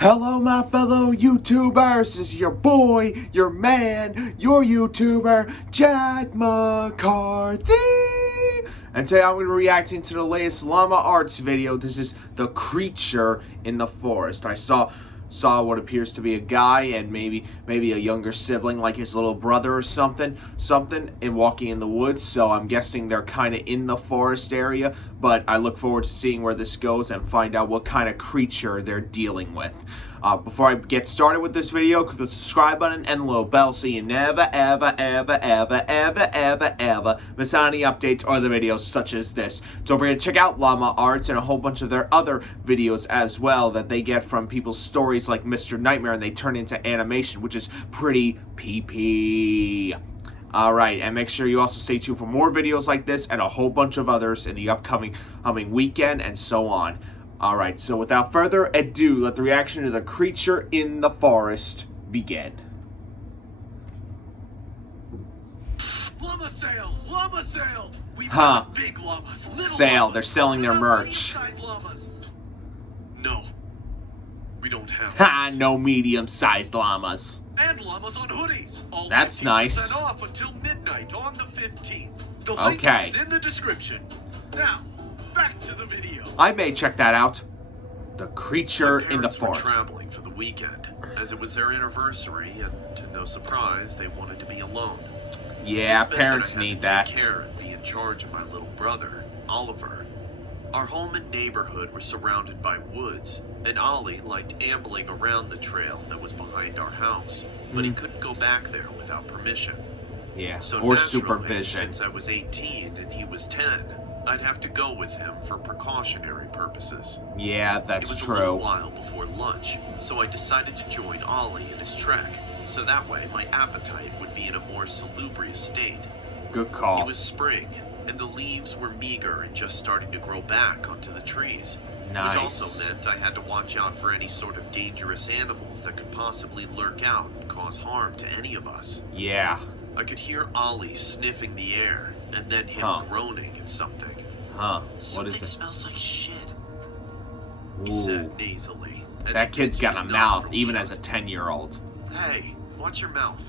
Hello, my fellow YouTubers. This is your boy, your man, your YouTuber, Jack McCarthy. And today I'm going to be reacting to the latest Llama Arts video. This is The Creature in the Forest. I saw what appears to be a guy and maybe a younger sibling, like his little brother or something, and walking in the woods. So I'm guessing they're kind of in the forest area, but I look forward to seeing where this goes and find out what kind of creature they're dealing with. Before I get started with this video, click the subscribe button and the little bell so you never, ever, ever, ever, ever, ever, ever miss out on any updates or other videos such as this. Don't forget to check out Llama Arts and a whole bunch of their other videos as well that they get from people's stories like Mr. Nightmare, and they turn into animation, which is pretty PP. Alright, and make sure you also stay tuned for more videos like this and a whole bunch of others in the upcoming weekend and so on. Alright, so without further ado, let the reaction to The Creature in the Forest begin. Llama sale! Llama sale! We've Huh. got big llamas, little Sale, llamas, they're selling their merch. medium-sized llamas. No. We don't have Ha, those. no medium-sized llamas. And llamas on hoodies. All That's 50% nice. off until midnight on the 15th. The Okay. link is in the description. Now, back to the video. I may check that out. The Creature in the Parents were Forest. traveling for the weekend, as it was their anniversary, and to no surprise, they wanted to be alone. Yeah, This meant parents that I had need to that. take care and be in charge of my little brother, Oliver. Our home and neighborhood were surrounded by woods, and Ollie liked ambling around the trail that was behind our house, but he couldn't go back there without permission. Yeah, So or naturally, supervision. since I was 18 and he was 10, I'd have to go with him for precautionary purposes. Yeah, It that's was a little true. while before lunch, so I decided to join Ollie in his trek, so that way my appetite would be in a more salubrious state. Good It call. was spring, and the leaves were meager and just starting to grow back onto the trees. Nice. Which also meant I had to watch out for any sort of dangerous animals that could possibly lurk out and cause harm to any of us. Yeah. I could hear Ollie sniffing the air, and then him groaning at something. Huh. What Something is it? smells like shit, he Ooh. said nasally. As That he kid's pinched got a his mouth, nostrils even shut. as a 10-year-old. Hey, watch your mouth,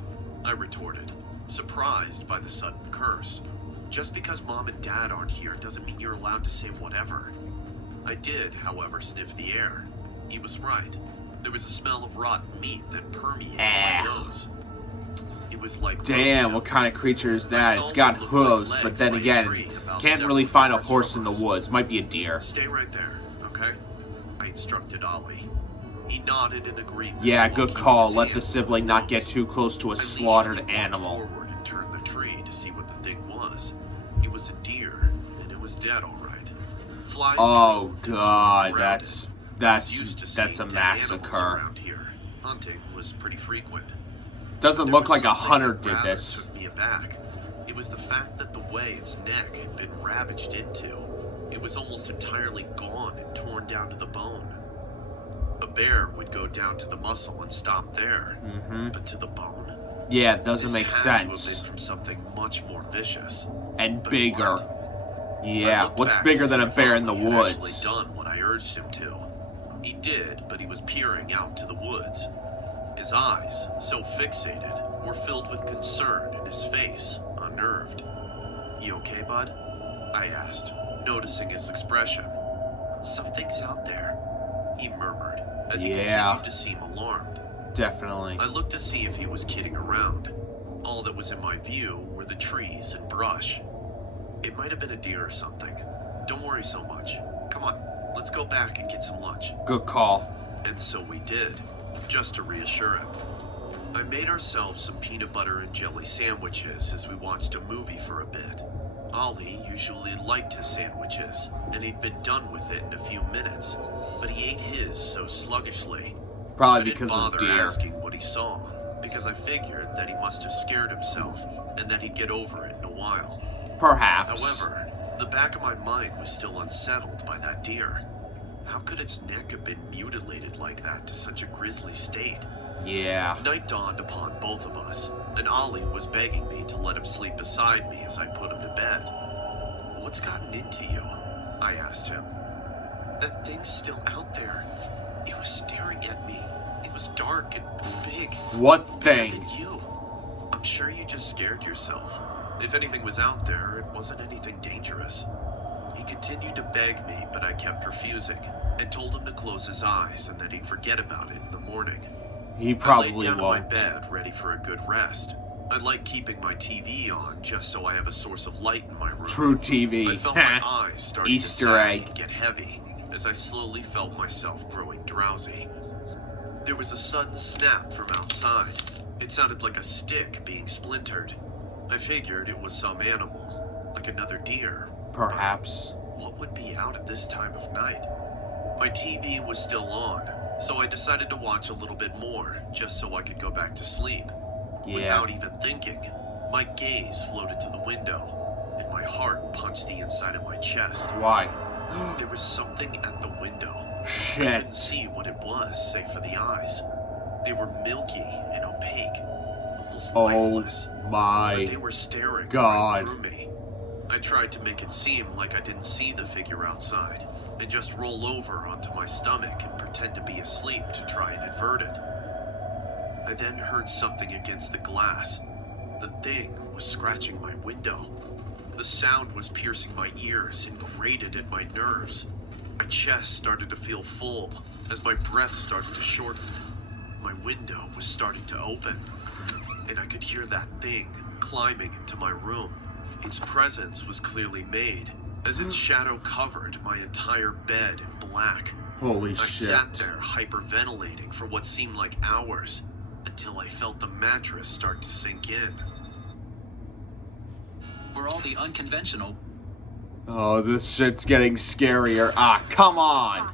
I retorted, surprised by the sudden curse. Just because Mom and Dad aren't here doesn't mean you're allowed to say whatever. I did, however, sniff the air. He was right. There was a smell of rotten meat that permeated my nose. It was like Damn, what kind of creature is that? It's got hooves, but then again, can't really find a horse in the woods. Might be a deer. Stay right there, okay? I instructed Ollie. He nodded in agreement. Yeah, while good keeping call. his Let the hand on sibling his not get nose. too close to a I leisurely slaughtered walked animal. forward and turned the tree to see what the thing was. It was a deer, and it was dead all right. Flies Oh too, and God, swarmed around it. that's Used to a seeing dead animals massacre. around here. Hunting was pretty frequent. Doesn't There look was like a something hunter that did rather this. took me aback. It was the fact that the way its neck had been ravaged into. It was almost entirely gone and torn down to the bone. A bear would go down to the muscle and stop there, but to the bone? Yeah, it doesn't This make had to have sense. been from something much more vicious. And But bigger. what? I Yeah, looked what's back bigger to than see a bear if in the Ollie had woods? actually done what I urged him to. He did, but he was peering out to the woods. His eyes, so fixated, were filled with concern and his face unnerved. You okay, bud? I asked, noticing his expression. Something's out there, he murmured, as he continued to seem alarmed. Definitely. I looked to see if he was kidding around. All that was in my view were the trees and brush. It might have been a deer or something. Don't worry so much. Come on, let's go back and get some lunch. Good call. And so we did, just to reassure him. I made ourselves some peanut butter and jelly sandwiches as we watched a movie for a bit. Ollie usually liked his sandwiches, and he'd been done with it in a few minutes, but he ate his so sluggishly. Probably I because didn't of bother deer. asking what he saw, because I figured that he must have scared himself, and that he'd get over it in a while. Perhaps. However, the back of my mind was still unsettled by that deer. How could its neck have been mutilated like that to such a grisly state? Yeah. Night dawned upon both of us, and Ollie was begging me to let him sleep beside me as I put him to bed. What's gotten into you? I asked him. That thing's still out there. It was staring at me. dark and big. What Bigger thing? than you. I'm sure you just scared yourself. If anything was out there, it wasn't anything dangerous. He continued to beg me, but I kept refusing, and told him to close his eyes and that he'd forget about it in the morning. He I probably laid down won't. in my bed, ready for a good rest. I like keeping my TV on just so I have a source of light in my room. True TV. I felt my eyes starting Easter to sag egg. and get heavy as I slowly felt myself growing drowsy. There was a sudden snap from outside. It sounded like a stick being splintered. I figured it was some animal, like another deer. Perhaps. What would be out at this time of night? My TV was still on, so I decided to watch a little bit more, just so I could go back to sleep. Yeah. Without even thinking, my gaze floated to the window, and my heart punched the inside of my chest. Why? There was something at the window. I Shit. couldn't see what it was, save for the eyes. They were milky and opaque, almost Oh lifeless. But they my were staring God. right through me. I tried to make it seem like I didn't see the figure outside, and just roll over onto my stomach and pretend to be asleep to try and avert it. I then heard something against the glass. The thing was scratching my window. The sound was piercing my ears and grated at my nerves. My chest started to feel full as my breath started to shorten. My window was starting to open, and I could hear that thing climbing into my room. Its presence was clearly made, as its shadow covered my entire bed in black. Holy I shit. sat there hyperventilating for what seemed like hours, until I felt the mattress start to sink in. We're all the unconventional. Oh, this shit's getting scarier. Ah, come on.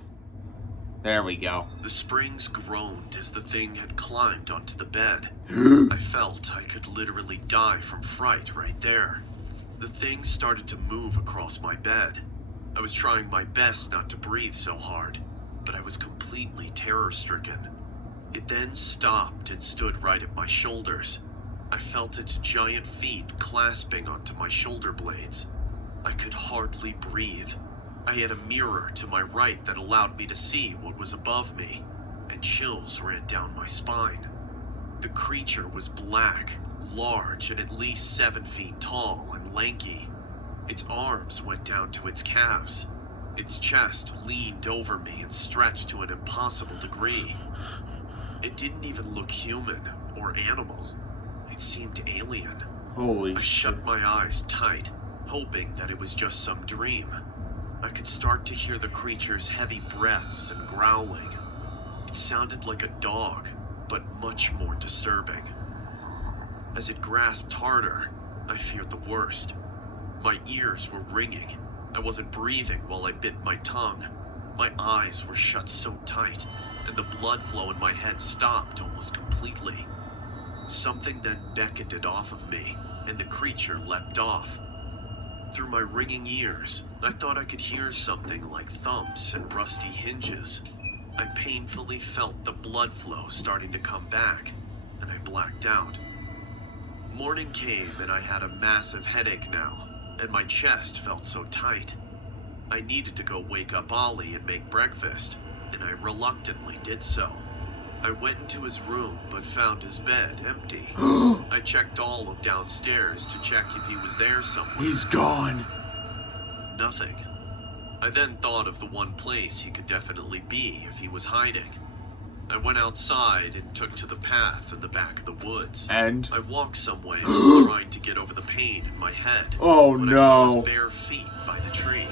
There we go. The springs groaned as the thing had climbed onto the bed. I felt I could literally die from fright right there. The thing started to move across my bed. I was trying my best not to breathe so hard, but I was completely terror-stricken. It then stopped and stood right at my shoulders. I felt its giant feet clasping onto my shoulder blades. I could hardly breathe. I had a mirror to my right that allowed me to see what was above me, and chills ran down my spine. The creature was black, large, and at least 7 feet tall and lanky. Its arms went down to its calves. Its chest leaned over me and stretched to an impossible degree. It didn't even look human or animal. It seemed alien. Holy I shit. shut my eyes tight, hoping that it was just some dream. I could start to hear the creature's heavy breaths and growling. It sounded like a dog, but much more disturbing. As it grasped harder, I feared the worst. My ears were ringing. I wasn't breathing while I bit my tongue. My eyes were shut so tight, and the blood flow in my head stopped almost completely. Something then beckoned it off of me, and the creature leapt off. Through my ringing ears, I thought I could hear something like thumps and rusty hinges. I painfully felt the blood flow starting to come back, and I blacked out. Morning came, and I had a massive headache now, and my chest felt so tight. I needed to go wake up Ollie and make breakfast, and I reluctantly did so. I went into his room, but found his bed empty. I checked all of downstairs to check if he was there somewhere. He's gone. Nothing. I then thought of the one place he could definitely be if he was hiding. I went outside and took to the path in the back of the woods. And? I walked some ways, trying to get over the pain in my head. Oh when I saw no. his bare feet by the tree.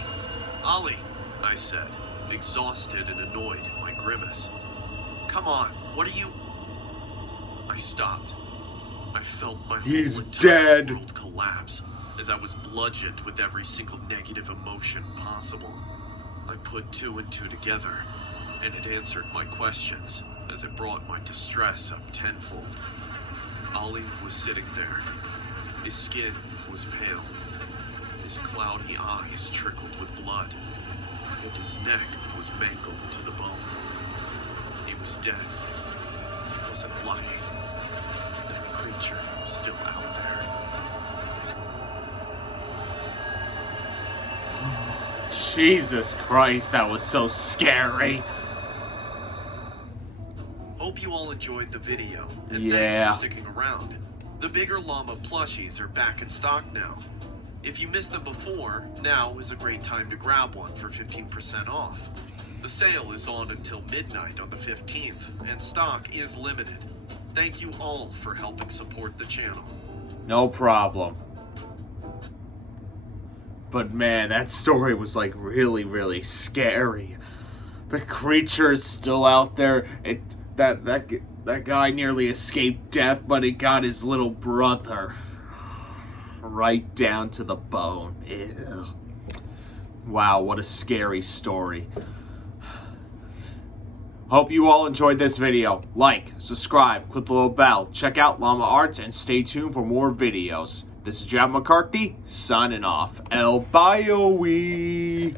"Ollie," I said, exhausted and annoyed at my grimace. "Come on, what are you..." I stopped. I felt my He's whole entire dead. world collapse as I was bludgeoned with every single negative emotion possible. I put 2 and 2 together, and it answered my questions as it brought my distress up tenfold. Ollie was sitting there. His skin was pale. His cloudy eyes trickled with blood, and his neck was mangled to the bone. He was dead. He wasn't lying. That creature was still out there. Jesus Christ, that was so scary. hope you all enjoyed the video, and Yeah. thanks for sticking around. The bigger llama plushies are back in stock now. If you missed them before, now is a great time to grab one for 15% off. The sale is on until midnight on the 15th, and stock is limited. Thank you all for helping support the channel. No problem. But man, that story was like really, really scary. The creature is still out there. That guy nearly escaped death, but it got his little brother right down to the bone. Ew. Wow, what a scary story. Hope you all enjoyed this video. Like, subscribe, click the little bell, check out Llama Arts, and stay tuned for more videos. This is Jack McCarthy, signing off. El Bioe.